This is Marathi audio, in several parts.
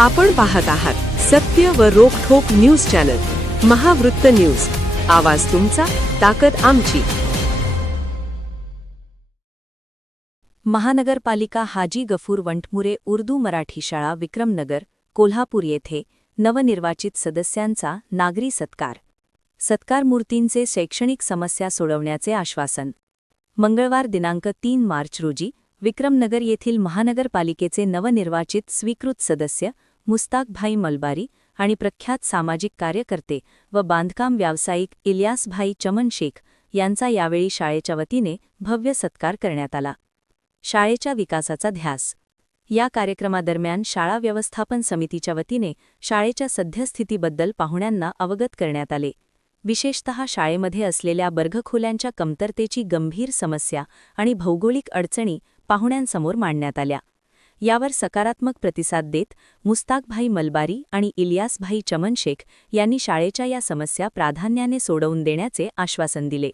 आपण पाहत आहात सत्य व रोखठोक न्यूज चॅनल महावृत्त न्यूज। आवाज तुमचा, ताकद आमची। महानगरपालिका हाजी गफूर वंटमुरे उर्दू मराठी शाळा विक्रमनगर कोल्हापूर येथे नवनिर्वाचित सदस्यांचा नागरी सत्कार मूर्तींचे शैक्षणिक समस्या सोडवण्याचे आश्वासन। मंगळवार दिनांक 3 मार्च रोजी विक्रमनगर येथील महानगरपालिकेचे नवनिर्वाचित स्वीकृत सदस्य मुस्ताकभाई मलबारी आणि प्रख्यात सामाजिक कार्यकर्ते व बांधकाम व्यावसायिक इलियासभाई चमन शेख यांचा यावेळी शाळेच्या वतीने भव्य सत्कार करण्यात आला। शाळेच्या विकासाचा ध्यास या कार्यक्रमादरम्यान शाळा व्यवस्थापन समितीच्या वतीने शाळेच्या सद्यस्थितीबद्दल पाहुण्यांना अवगत करण्यात आले। विशेषतः शाळेमध्ये असलेल्या वर्गखोल्यांच्या कमतरतेची गंभीर समस्या आणि भौगोलिक अडचणी पाहुण्यांसमोर मांडण्यात आल्या। यावर सकारात्मक प्रतिसाद देत मुस्ताकभाई मलबारी आणि इलियासभाई चमन शेख यांनी शाळेच्या या समस्या प्राधान्याने सोडवून देण्याचे आश्वासन दिले।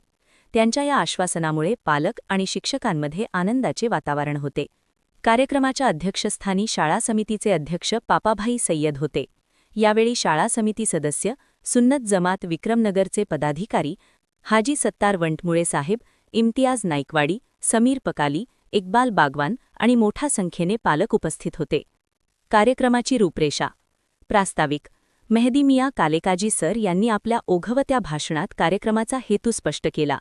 त्यांच्या या आश्वासनामुळे पालक आणि शिक्षकांमध्ये आनंदाचे वातावरण होते। कार्यक्रमाच्या अध्यक्षस्थानी शाळा समितीचे अध्यक्ष पापाभाई सय्यद होते। यावेळी शाळा समिती सदस्य, सुन्नत जमात विक्रमनगरचे पदाधिकारी हाजी सत्तार वंटमुळे साहेब, इम्तियाज नाईकवाडी, समीर पकाली, इक्बाल बागवान आणि मोठ्या संख्येने पालक उपस्थित होते। कार्यक्रमाची रूपरेषा। प्रास्ताविक मेहदी मिया कालेकाजी सर यांनी आपल्या ओघवत्या भाषणात कार्यक्रमाचा हेतू स्पष्ट केला।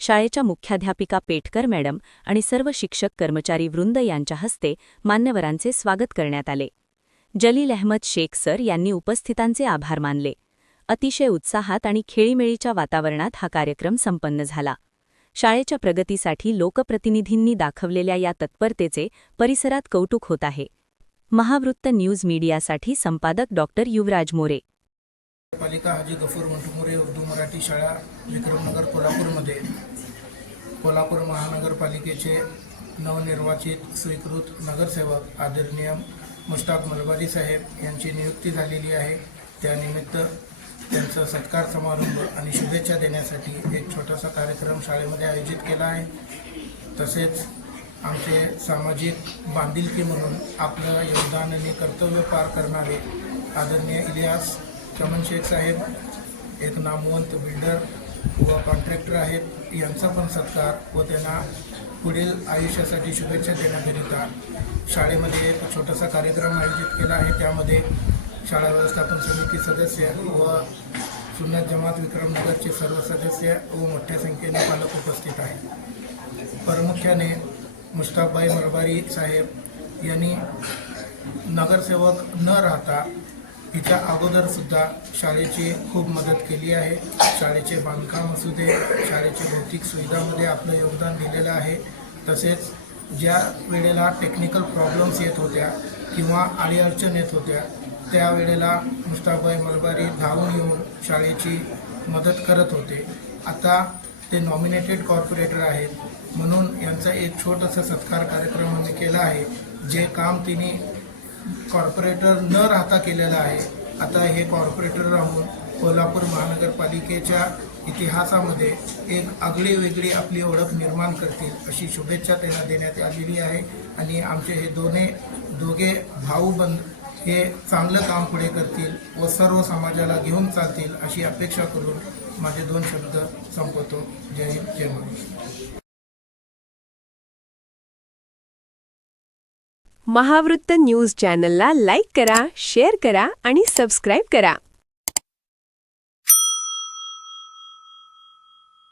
शाळेच्या मुख्याध्यापिका पेटकर मॅडम आणि सर्व शिक्षक कर्मचारी वृंद यांच्या हस्ते मान्यवरांचे स्वागत करण्यात आले। जलील अहमद शेख सर यांनी उपस्थितांचे आभार मानले। अतिशय उत्साहात आणि खेळीमेळीच्या वातावरणात हा कार्यक्रम संपन्न झाला। शाळेच्या प्रगतीसाठी लोकप्रतिनिधींनी दाखवलेल्या या तत्परतेचे परिसरात कौतुक होत आहे। महावृत्त न्यूज मीडियासाठी संपादक डॉक्टर युवराज मोरे। पालिका हाजी गफूर वंटमुरे उर्दू मराठी शाळा विक्रमनगर कोल्हापूरमध्ये कोल्हापूर महानगरपालिकेचे नवनिर्वाचित स्वीकृत नगरसेवक आदरणीय मुस्ताक मलबारी साहेब यांची नियुक्ती झालेली आहे। त्यानिमित्त त्यांचा सत्कार समारंभ आणि शुभेच्छा देण्यासाठी एक छोटासा कार्यक्रम शाळेमध्ये आयोजित केला आहे। तसेच आमचे सामाजिक बांधिलकी म्हणून आपलं योगदान आणि कर्तव्य पार करणारे आदरणीय इलियास चमन शेख साहेब एक नामवंत बिल्डर व कॉन्ट्रॅक्टर आहेत, यांचा पण सत्कार व त्यांना पुढील आयुष्यासाठी शुभेच्छा देण्याकरिता शाळेमध्ये एक छोटासा कार्यक्रम आयोजित केला आहे। त्यामध्ये शाळा व्यवस्थापन समिती सदस्य व सुन्नत जमात विक्रमनगरचे सर्व सदस्य व मोठ्या संख्येने पालक उपस्थित आहेत। प्रामुख्याने मुस्ताकभाई मलबारी साहेब यांनी नगरसेवक न राहता तिच्या अगोदरसुद्धा शाळेची खूप मदत केली आहे। शाळेचे बांधकाम असू दे, शाळेच्या भौतिक सुविधांमध्ये आपलं योगदान दिलेलं आहे। तसेच ज्या वेळेला टेक्निकल प्रॉब्लेम्स येत होत्या किंवा अडीअडचण येत होत्या त्यावेळेला मुस्ताकभाई मलबारी धावून येऊन शाळेची मदत करत होते। आता ते नॉमिनेटेड कॉर्पोरेटर आहेत, म्हणून यांचा एक छोटासा सत्कार कार्यक्रम आम्ही केला आहे। जे काम तिने कॉर्पोरेटर न राहता केलेलं आहे, आता हे कॉर्पोरेटर राहून कोल्हापूर महानगरपालिकेच्या इतिहासामध्ये एक आगळी वेगळी आपली ओळख निर्माण करतील अशी शुभेच्छा त्यांना देण्यात आलेली आहे। आणि आमचे हे दोघे भाऊबंद हे चांगलं काम पुढे करतील व सर्व समाजाला घेऊन चालतील अशी अपेक्षा करून माझे 2 शब्द संपवतो। जय हिंद, जय महाराष्ट्र। महावृत्त न्यूज चॅनलला लाईक करा, शेअर करा आणि सबस्क्राईब करा।